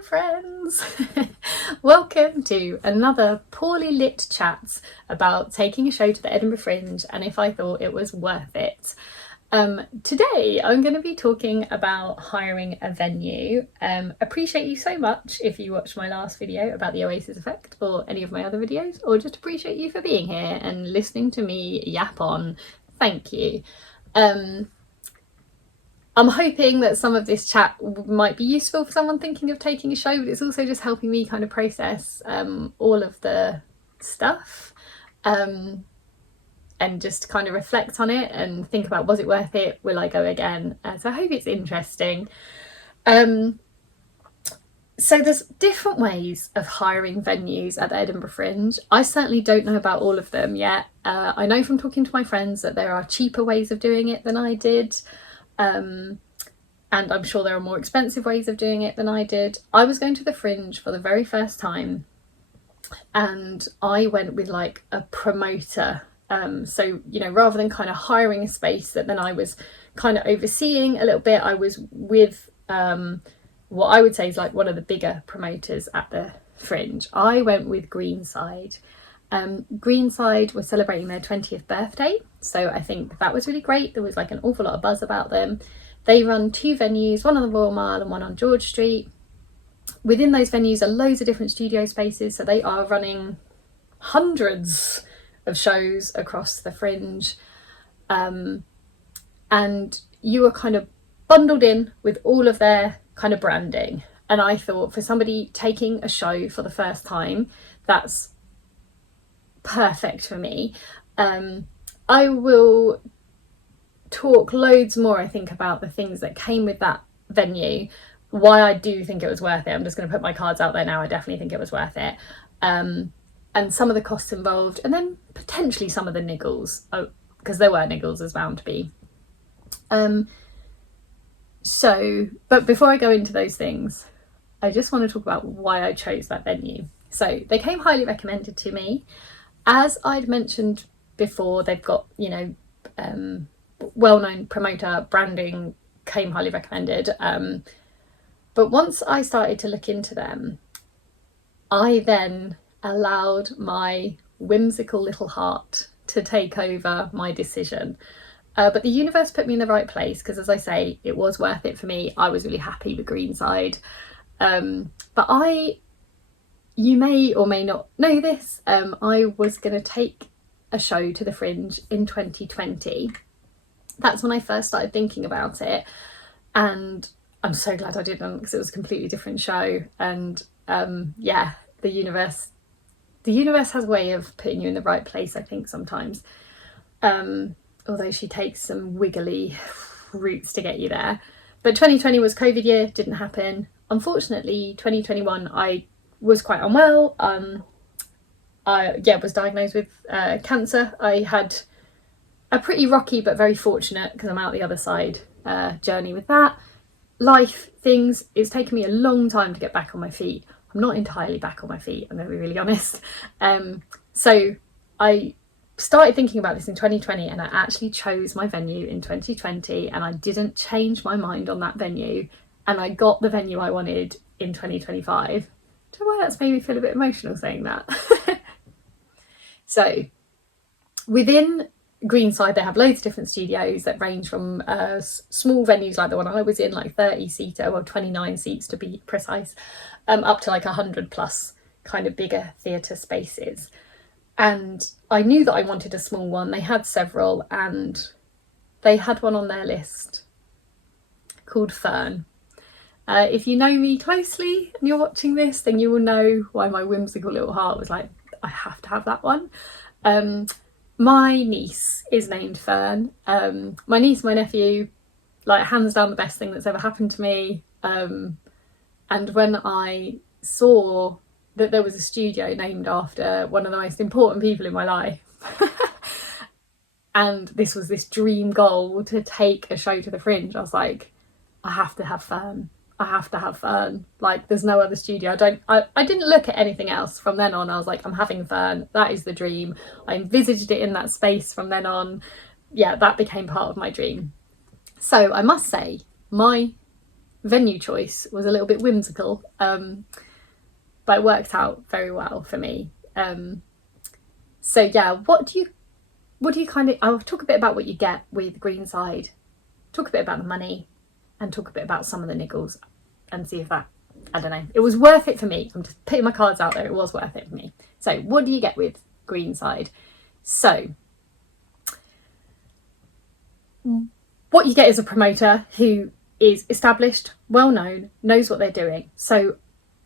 Hello friends! Welcome to another poorly lit chat about taking a show to the Edinburgh Fringe and if I thought it was worth it. Today I'm going to be talking about hiring a venue. Appreciate you so much if you watched my last video about the Oasis effect or any of my other videos, or just appreciate you for being here and listening to me yap on. Thank you. I'm hoping that some of this chat might be useful for someone thinking of taking a show, but it's also just helping me kind of process all of the stuff and just kind of reflect on it and think about, was it worth it? Will I go again? So I hope it's interesting. So there's different ways of hiring venues at the Edinburgh Fringe. I certainly don't know about all of them yet. I know from talking to my friends that there are cheaper ways of doing it than I did. And I'm sure there are more expensive ways of doing it than I did. I was going to the Fringe for the very first time and I went with like a promoter. So, you know, rather than kind of hiring a space that then I was kind of overseeing a little bit, I was with what I would say is like one of the bigger promoters at the Fringe. I went with Greenside. Greenside was celebrating their 20th birthday, so I think that was really great. There was like an awful lot of buzz about them. They run two venues, one on the Royal Mile and one on George Street. Within those venues are loads of different studio spaces, so they are running hundreds of shows across the Fringe, and you are kind of bundled in with all of their kind of branding. And I thought, for somebody taking a show for the first time, that's perfect for me. I will talk loads more, I think, about the things that came with that venue, why I do think it was worth it. I'm just going to put my cards out there now. I definitely think it was worth it, and some of the costs involved, and then potentially some of the niggles, because there were niggles, there's bound to be. But before I go into those things, I just want to talk about why I chose that venue. So they came highly recommended to me. As I'd mentioned before, they've got, you know, well-known promoter, branding, came highly recommended. But once I started to look into them, I then allowed my whimsical little heart to take over my decision. But the universe put me in the right place because, as I say, it was worth it for me. I was really happy with Greenside. But you may or may not know this, I was going to take a show to the Fringe in 2020. That's when I first started thinking about it, and I'm so glad I didn't, because it was a completely different show. And yeah, the universe has a way of putting you in the right place, I think, sometimes, although she takes some wiggly routes to get you there. But 2020 was COVID year, didn't happen. Unfortunately, 2021 I was quite unwell. I was diagnosed with cancer. I had a pretty rocky but very fortunate, because I'm out the other side, journey with that. Life, things, it's taken me a long time to get back on my feet. I'm not entirely back on my feet, I'm going to be really honest. So I started thinking about this in 2020, and I actually chose my venue in 2020, and I didn't change my mind on that venue, and I got the venue I wanted in 2025. Do you know why that's made me feel a bit emotional saying that? So within Greenside, they have loads of different studios that range from small venues like the one I was in, like 30-seater, well 29 seats to be precise, up to like 100 plus kind of bigger theatre spaces. And I knew that I wanted a small one. They had several, and they had one on their list called Fern. If you know me closely and you're watching this, then you will know why my whimsical little heart was like, I have to have that one. My niece is named Fern. My niece, my nephew, like hands down the best thing that's ever happened to me. And when I saw that there was a studio named after one of the most important people in my life, and this was this dream goal to take a show to the Fringe, I was like, I have to have Fern. I have to have Fern. Like, there's no other studio. I didn't look at anything else from then on. I was like, I'm having Fern. That is the dream. I envisaged it in that space from then on. Yeah, that became part of my dream. So I must say, my venue choice was a little bit whimsical, but it worked out very well for me. So yeah, what do you kind of, I'll talk a bit about what you get with Greenside, talk a bit about the money, and talk a bit about some of the niggles, and see if that, I don't know, it was worth it for me. I'm just putting my cards out there, it was worth it for me. So what do you get with Greenside? So what you get is a promoter who is established, well known, knows what they're doing. So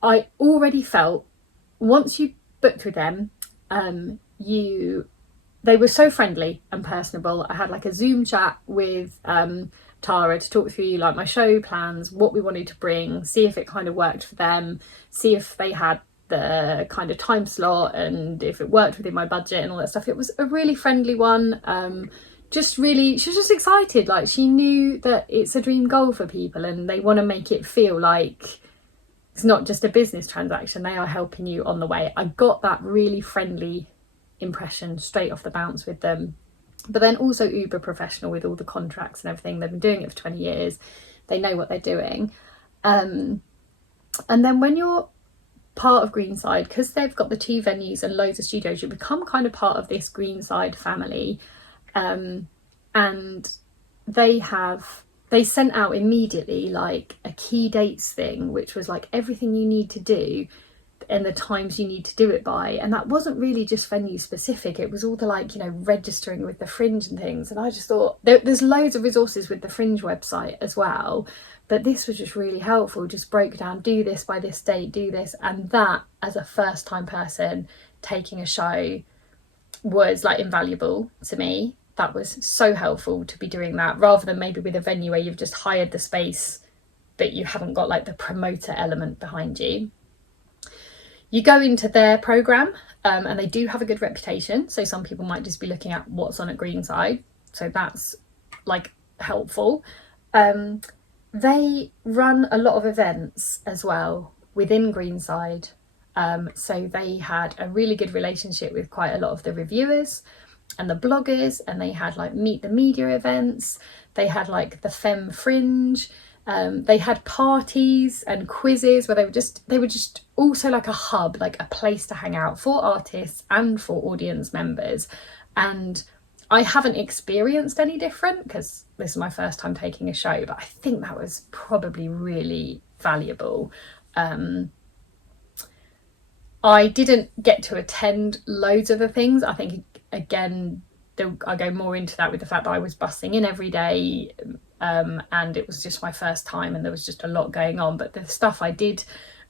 I already felt once you booked with them, they were so friendly and personable. I had like a Zoom chat with Tara to talk through like my show plans, what we wanted to bring, see if it kind of worked for them, see if they had the kind of time slot and if it worked within my budget and all that stuff. It was a really friendly one. Just really, she was just excited. Like, she knew that it's a dream goal for people and they want to make it feel like it's not just a business transaction, they are helping you on the way. I got that really friendly impression straight off the bounce with them. But then also uber professional with all the contracts and everything. They've been doing it for 20 years. They know what they're doing. And then when you're part of Greenside, because they've got the 2 venues and loads of studios, you become kind of part of this Greenside family. And they sent out immediately like a key dates thing, which was like everything you need to do and the times you need to do it by. And that wasn't really just venue specific, it was all the like, you know, registering with the Fringe and things. And I just thought there's loads of resources with the Fringe website as well, but this was just really helpful. Just broke down, do this by this date, do this. And that, as a first time person taking a show, was like invaluable to me. That was so helpful to be doing that, rather than maybe with a venue where you've just hired the space but you haven't got like the promoter element behind you. You go into their program, and they do have a good reputation, so some people might just be looking at what's on at Greenside, so that's like helpful. They run a lot of events as well within Greenside, so they had a really good relationship with quite a lot of the reviewers and the bloggers, and they had like meet the media events, they had like the Femme Fringe, they had parties and quizzes where they were just also like a hub, like a place to hang out for artists and for audience members. And I haven't experienced any different because this is my first time taking a show, but I think that was probably really valuable. I didn't get to attend loads of the things. I think, again, I go more into that with the fact that I was bussing in every day, and it was just my first time and there was just a lot going on. But the stuff I did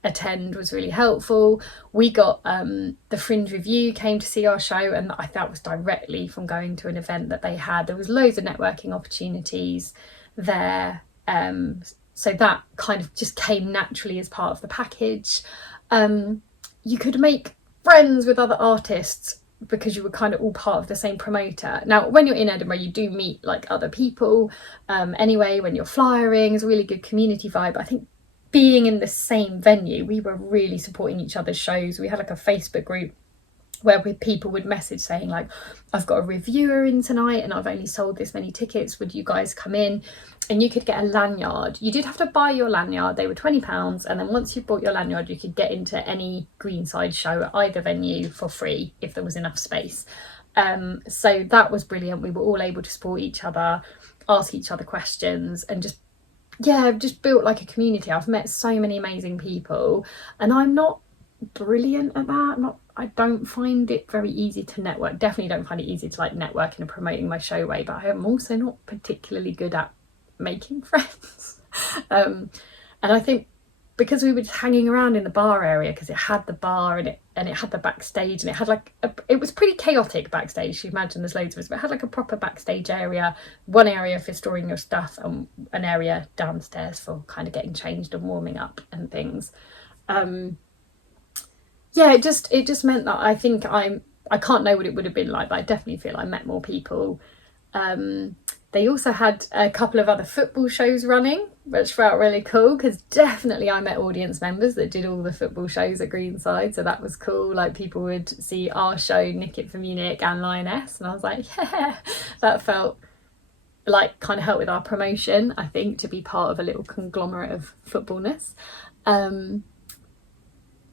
attend was really helpful. We got the Fringe Review came to see our show, and that was directly from going to an event that they had. There was loads of networking opportunities there. So that kind of just came naturally as part of the package. You could make friends with other artists because you were kind of all part of the same promoter. Now, when you're in Edinburgh, you do meet like other people. Anyway, when you're flyering, it's a really good community vibe. I think being in the same venue, we were really supporting each other's shows. We had like a Facebook group where people would message saying like, I've got a reviewer in tonight and I've only sold this many tickets, would you guys come in? And you could get a lanyard. You did have to buy your lanyard, they were £20, and then once you bought your lanyard you could get into any Greenside show at either venue for free if there was enough space. So that was brilliant. We were all able to support each other, ask each other questions, and just built like a community. I've met so many amazing people, and I'm not brilliant at that. I don't find it very easy to network. Definitely don't find it easy to like networking and promoting my show way, but I am also not particularly good at making friends. And I think because we were just hanging around in the bar area, because it had the bar and it had the backstage, and it had like it was pretty chaotic backstage. You imagine there's loads of us, but it had like a proper backstage area, one area for storing your stuff and an area downstairs for kind of getting changed and warming up and things. It just meant that I think I can't know what it would have been like, but I definitely feel I met more people. They also had a couple of other football shows running, which felt really cool, because definitely I met audience members that did all the football shows at Greenside, so that was cool. Like, people would see our show, Nick It for Munich and Lioness, and I was like, yeah, that felt like kind of help with our promotion, I think, to be part of a little conglomerate of footballness.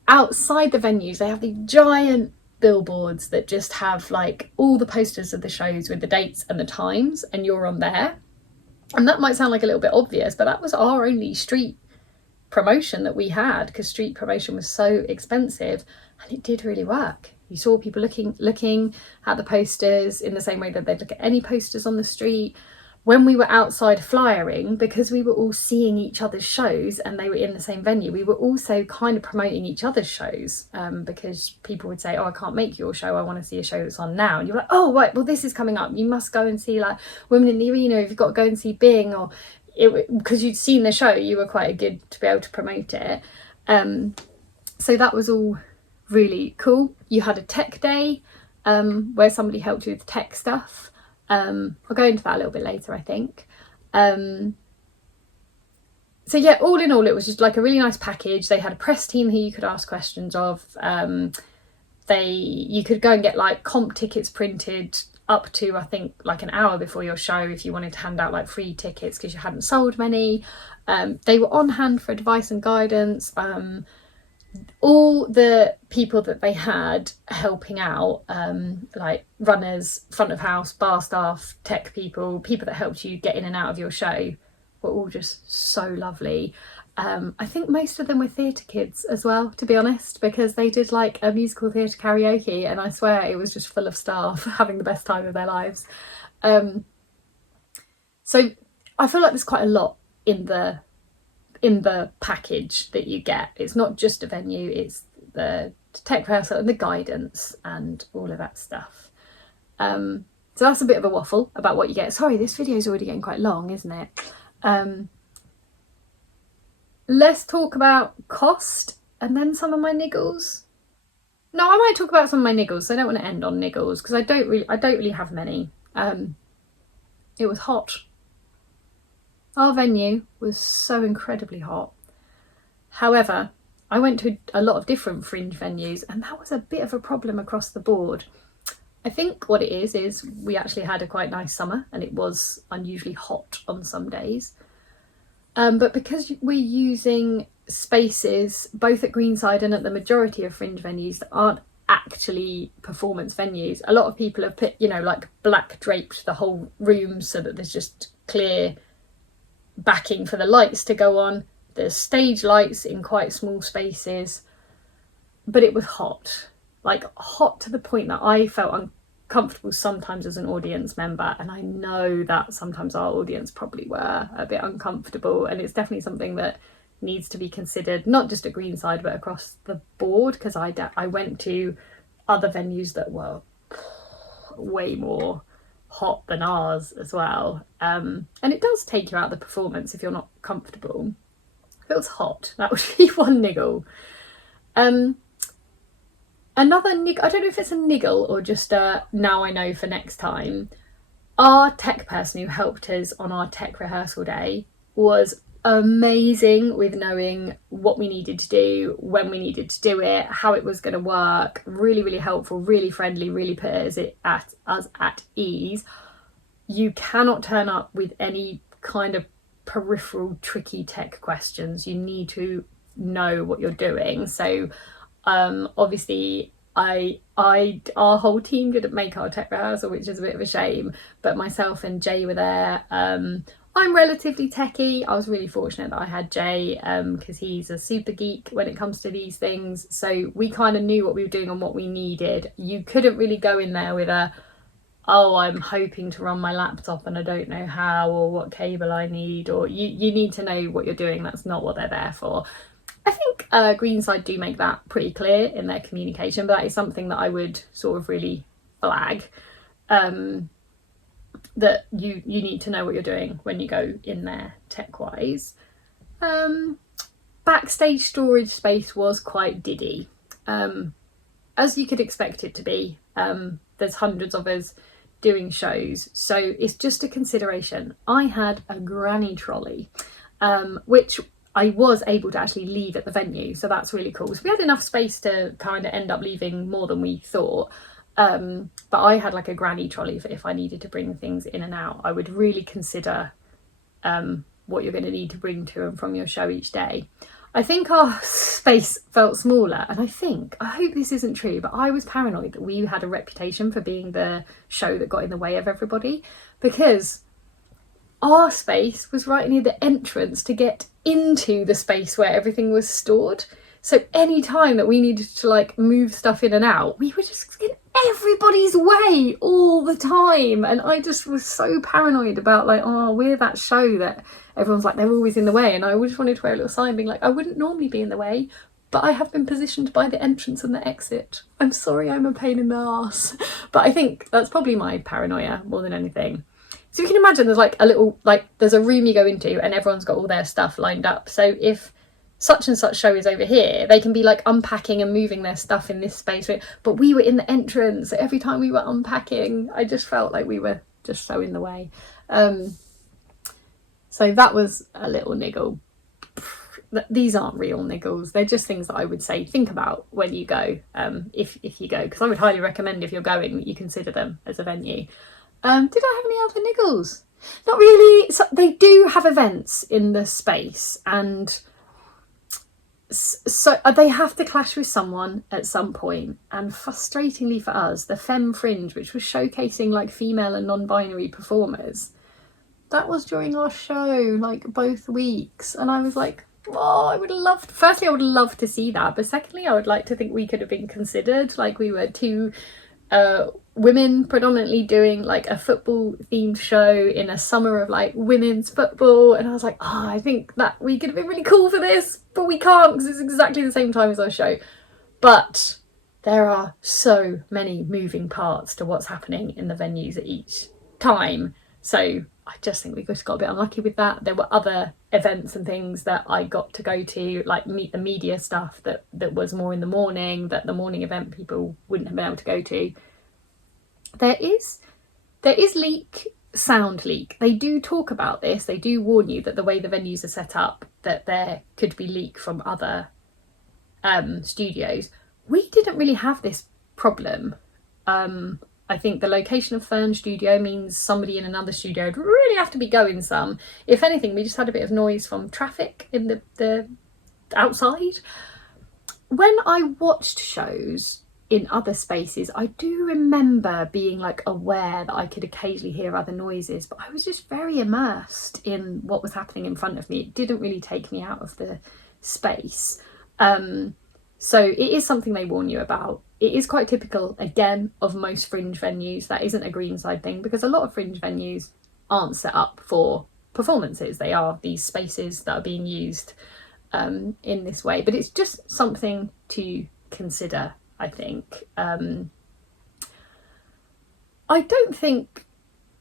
Outside the venues, they have these giant billboards that just have like all the posters of the shows with the dates and the times, and you're on there. And that might sound like a little bit obvious, but that was our only street promotion that we had, because street promotion was so expensive, and it did really work. You saw people looking at the posters in the same way that they'd look at any posters on the street. When we were outside flyering, because we were all seeing each other's shows and they were in the same venue, we were also kind of promoting each other's shows, because people would say, oh, I can't make your show, I want to see a show that's on now. And you're like, oh, right, well, this is coming up. You must go and see like Women in the Arena, if you've got to go and see Bing, or because you'd seen the show, you were quite good to be able to promote it. So that was all really cool. You had a tech day where somebody helped you with tech stuff. I'll go into that a little bit later, I think. So yeah, all in all, it was just like a really nice package. They had a press team who you could ask questions of. You could go and get like comp tickets printed up to, I think, like an hour before your show if you wanted to hand out like free tickets because you hadn't sold many. They were on hand for advice and guidance. All the people that they had helping out, like runners, front of house, bar staff, tech people that helped you get in and out of your show, were all just so lovely. I think most of them were theatre kids as well, to be honest, because they did like a musical theatre karaoke, and I swear it was just full of staff having the best time of their lives. So I feel like there's quite a lot in the package that you get. It's not just a venue, it's the tech rehearsal and the guidance and all of that stuff. So that's a bit of a waffle about what you get. Sorry, this video is already getting quite long, isn't it? Let's talk about cost and then some of my niggles. No, I might talk about some of my niggles. So I don't want to end on niggles because I don't really have many. It was hot. Our venue was so incredibly hot. However, I went to a lot of different fringe venues, and that was a bit of a problem across the board. I think what it is we actually had a quite nice summer, and it was unusually hot on some days. But because we're using spaces both at Greenside and at the majority of fringe venues that aren't actually performance venues, a lot of people have put, like black draped the whole room so that there's just clear backing for the lights to go on. There's stage lights in quite small spaces, but it was hot, like hot to the point that I felt uncomfortable sometimes as an audience member, and I know that sometimes our audience probably were a bit uncomfortable, and it's definitely something that needs to be considered, not just at Greenside but across the board, because I went to other venues that were way more hot than ours as well, and it does take you out of the performance if you're not comfortable. If it was hot, that would be one niggle. Another niggle, I don't know if it's a niggle or just a now I know for next time. Our tech person who helped us on our tech rehearsal day was amazing with knowing what we needed to do, when we needed to do it, how it was going to work. Really, really helpful, really friendly, really put us at ease. You cannot turn up with any kind of peripheral tricky tech questions. You need to know what you're doing. So obviously our whole team didn't make our tech rehearsal, which is a bit of a shame, but myself and Jay were there. I'm relatively techie. I was really fortunate that I had Jay, because he's a super geek when it comes to these things. So we kind of knew what we were doing and what we needed. You couldn't really go in there with I'm hoping to run my laptop and I don't know how, or what cable I need, or you need to know what you're doing. That's not what they're there for. I think Greenside do make that pretty clear in their communication, but that is something that I would sort of really flag. That you need to know what you're doing when you go in there tech-wise. Backstage storage space was quite diddy, as you could expect it to be. There's hundreds of us doing shows, so it's just a consideration. I had a granny trolley, which I was able to actually leave at the venue, so that's really cool. So we had enough space to kind of end up leaving more than we thought. But I had like a granny trolley for if I needed to bring things in and out. I would really consider what you're going to need to bring to and from your show each day. I think our space felt smaller, and I hope this isn't true, but I was paranoid that we had a reputation for being the show that got in the way of everybody, because our space was right near the entrance to get into the space where everything was stored. So any time that we needed to like move stuff in and out, we were just in everybody's way all the time. And I just was so paranoid about like, oh, we're that show that everyone's like, they're always in the way. And I just wanted to wear a little sign being like, I wouldn't normally be in the way, but I have been positioned by the entrance and the exit. I'm sorry, I'm a pain in the arse. But I think that's probably my paranoia more than anything. So you can imagine there's like a little, like there's a room you go into and everyone's got all their stuff lined up. So if such and such show is over here, they can be like unpacking and moving their stuff in this space. But we were in the entrance, so every time we were unpacking, I just felt like we were just so in the way. So that was a little niggle. These aren't real niggles, they're just things that I would say think about when you go, if you go, because I would highly recommend if you're going that you consider them as a venue. Did I have any other niggles? Not really. So they do have events in the space, and so they have to clash with someone at some point. And frustratingly for us, the Femme Fringe, which was showcasing like female and non-binary performers, that was during our show, like both weeks. And I was like, oh, I would have loved, firstly, I would love to see that. But secondly, I would like to think we could have been considered. Like we were two women predominantly doing like a football themed show in a summer of like women's football, and I was like, oh, I think that we could have been really cool for this, but we can't because it's exactly the same time as our show. But there are so many moving parts to what's happening in the venues at each time, so I just think we just got a bit unlucky with that. There were other events and things that I got to go to, like meet the media stuff that was more in the morning, that the morning event people wouldn't have been able to go to. There is sound leak. They do talk about this. They do warn you that the way the venues are set up, that there could be leak from other studios. We didn't really have this problem. I think the location of Fern Studio means somebody in another studio would really have to be going some. If anything, we just had a bit of noise from traffic in the outside. When I watched shows in other spaces, I do remember being like aware that I could occasionally hear other noises, but I was just very immersed in what was happening in front of me. It didn't really take me out of the space. So it is something they warn you about. It is quite typical, again, of most Fringe venues. That isn't a Greenside thing, because a lot of Fringe venues aren't set up for performances. They are these spaces that are being used in this way. But it's just something to consider, I think. I don't think...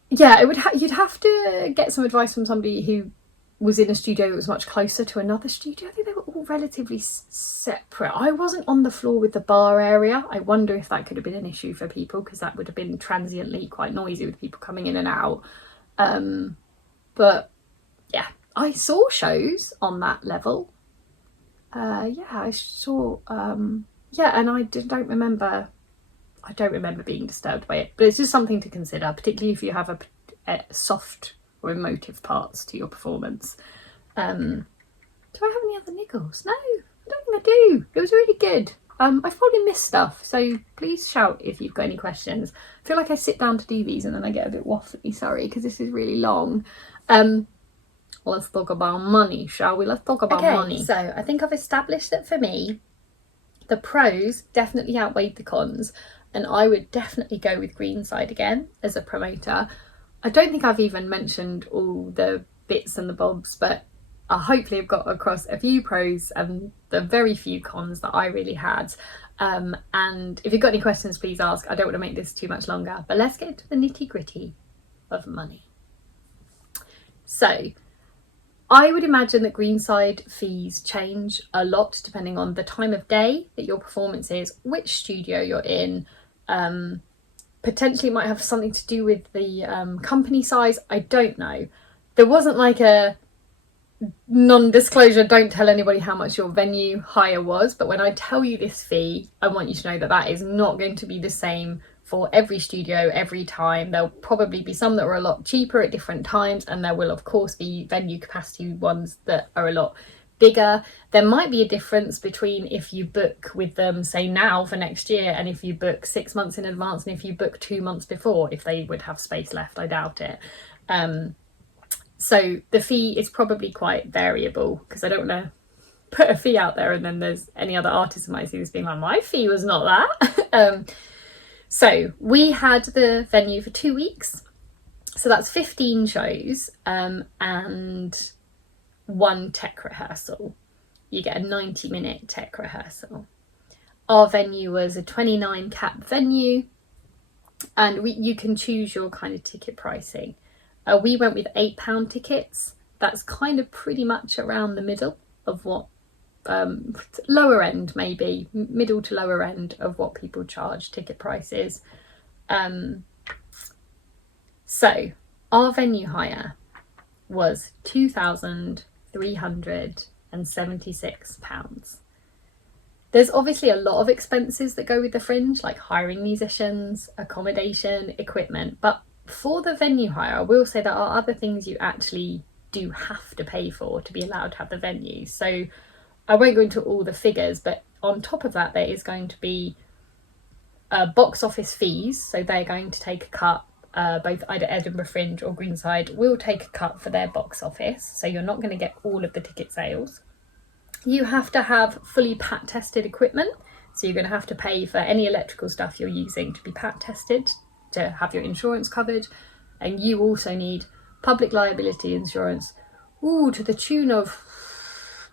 Yeah, you'd have to get some advice from somebody who was in a studio that was much closer to another studio. I think they were all relatively separate. I wasn't on the floor with the bar area. I wonder if that could have been an issue for people, because that would have been transiently quite noisy with people coming in and out. But yeah, I saw shows on that level. I saw, and I don't remember being disturbed by it, but it's just something to consider, particularly if you have a soft or emotive parts to your performance. Do I have any other niggles? No, I don't think I do. It was really good. I've probably missed stuff, so please shout if you've got any questions. I feel like I sit down to do these and then I get a bit waffly, sorry, because this is really long. Let's talk about money, shall we? Let's talk about money. So I think I've established that for me, the pros definitely outweighed the cons, and I would definitely go with Greenside again as a promoter. I don't think I've even mentioned all the bits and the bobs, but I hopefully have got across a few pros and the very few cons that I really had. And if you've got any questions, please ask. I don't want to make this too much longer, but let's get into the nitty gritty of money. So I would imagine that Greenside fees change a lot depending on the time of day that your performance is, which studio you're in. Potentially it might have something to do with the company size. I don't know. There wasn't like a non-disclosure, don't tell anybody how much your venue hire was, but when I tell you this fee, I want you to know that that is not going to be the same for every studio every time. There'll probably be some that are a lot cheaper at different times, and there will of course be venue capacity ones that are a lot bigger. There might be a difference between if you book with them, say now for next year, and if you book 6 months in advance, and if you book 2 months before, if they would have space left. I doubt it. So the fee is probably quite variable, because I don't want to put a fee out there and then there's any other artists who might see this being like, my fee was not that. So we had the venue for 2 weeks, so that's 15 shows, and 1 tech rehearsal. You get a 90-minute tech rehearsal. Our venue was a 29 cap venue, and you can choose your kind of ticket pricing. We went with £8 tickets. That's kind of pretty much around the middle of what, lower end maybe, middle to lower end of what people charge ticket prices. So our venue hire was £2,376. There's obviously a lot of expenses that go with the Fringe, like hiring musicians, accommodation, equipment, but for the venue hire, I will say there are other things you actually do have to pay for to be allowed to have the venue. So I won't go into all the figures, but on top of that, there is going to be box office fees. So they're going to take a cut. Both either Edinburgh Fringe or Greenside will take a cut for their box office. So you're not going to get all of the ticket sales. You have to have fully PAT tested equipment. So you're going to have to pay for any electrical stuff you're using to be PAT tested, to have your insurance covered. And you also need public liability insurance, to the tune of,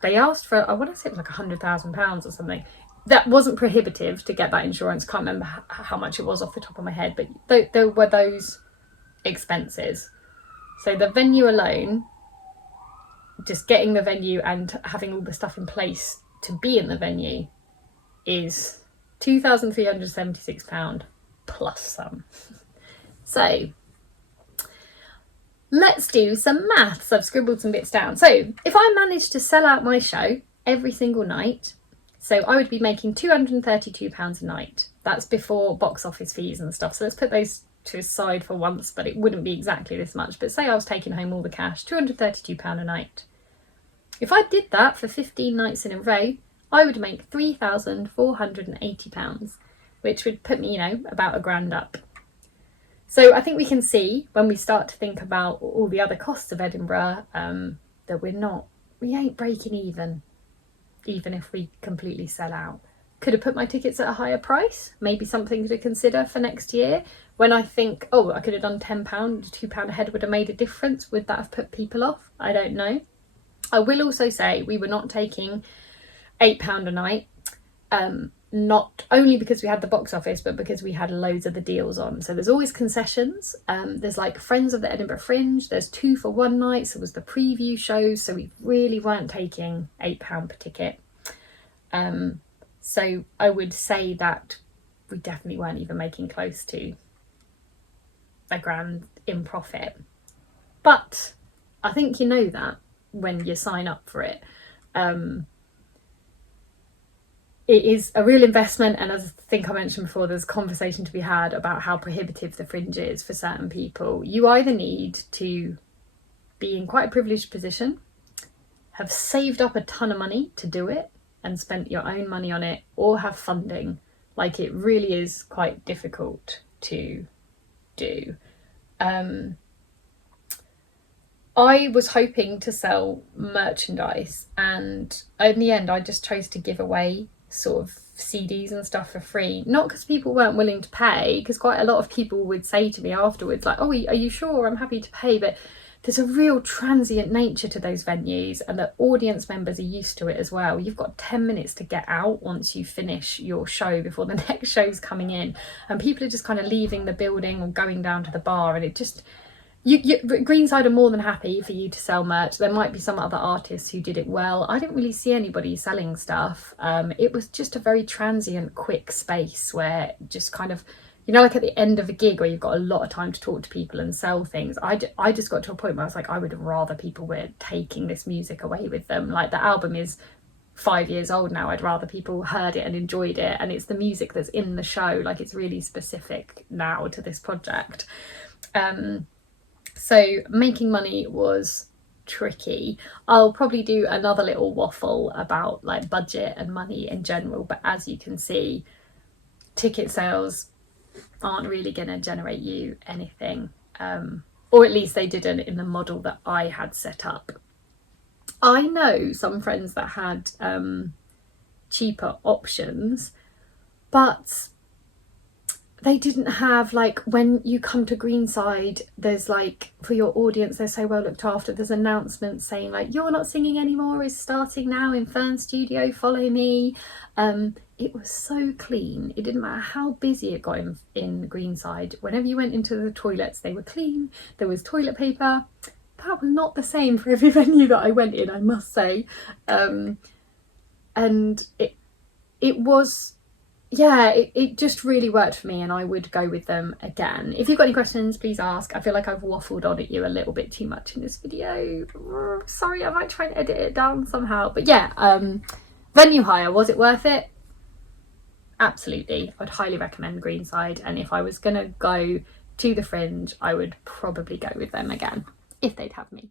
they asked for, I want to say it was like £100,000 or something. That wasn't prohibitive to get that insurance. Can't remember how much it was off the top of my head, but there were those expenses. So the venue alone, just getting the venue and having all the stuff in place to be in the venue, is £2,376 plus some. So let's do some maths. I've scribbled some bits down. So if I managed to sell out my show every single night, so I would be making £232 a night. That's before box office fees and stuff. So let's put those to the side for once, but it wouldn't be exactly this much. But say I was taking home all the cash, £232 a night. If I did that for 15 nights in a row, I would make £3,480, which would put me, about £1,000 up. So I think we can see when we start to think about all the other costs of Edinburgh, that we ain't breaking even if we completely sell out. Could have put my tickets at a higher price, maybe something to consider for next year. When I think, I could have done £10, £2 a head would have made a difference. Would that have put people off? I don't know. I will also say we were not taking £8 a night, not only because we had the box office, but because we had loads of the deals on. So there's always concessions. There's like Friends of the Edinburgh Fringe. There's 2 for 1 night. So it was the preview shows. So we really weren't taking £8 per ticket. So I would say that we definitely weren't even making close to £1,000 in profit. But I think you know that when you sign up for it. It is a real investment, and as I think I mentioned before, there's a conversation to be had about how prohibitive the Fringe is for certain people. You either need to be in quite a privileged position, have saved up a ton of money to do it and spent your own money on it, or have funding. Like, it really is quite difficult to do. I was hoping to sell merchandise, and in the end I just chose to give away sort of CDs and stuff for free. Not because people weren't willing to pay, because quite a lot of people would say to me afterwards, like, are you sure? I'm happy to pay. But there's a real transient nature to those venues, and the audience members are used to it as well. You've got 10 minutes to get out once you finish your show before the next show's coming in, and people are just kind of leaving the building or going down to the bar, and it just... Greenside are more than happy for you to sell merch. There might be some other artists who did it well. I didn't really see anybody selling stuff. It was just a very transient, quick space where just kind of, like at the end of a gig where you've got a lot of time to talk to people and sell things. I just got to a point where I was like, I would rather people were taking this music away with them. Like, the album is 5 years old now. I'd rather people heard it and enjoyed it, and it's the music that's in the show, like it's really specific now to this project. So making money was tricky. I'll probably do another little waffle about like budget and money in general, but as you can see, ticket sales aren't really going to generate you anything, or at least they didn't in the model that I had set up. I know some friends that had cheaper options, but they didn't have, like, when you come to Greenside, there's like, for your audience, they're so well looked after, there's announcements saying like, you're not singing anymore is starting now in Fern Studio, follow me. It was so clean. It didn't matter how busy it got in Greenside. Whenever you went into the toilets, they were clean. There was toilet paper. That was not the same for every venue that I went in, I must say. And it was, yeah, it just really worked for me, and I would go with them again. If you've got any questions, please ask. I feel like I've waffled on at you a little bit too much in this video. Sorry, I might try and edit it down somehow. But yeah, venue hire, was it worth it? Absolutely. I'd highly recommend Greenside, and if I was gonna go to the Fringe, I would probably go with them again if they'd have me.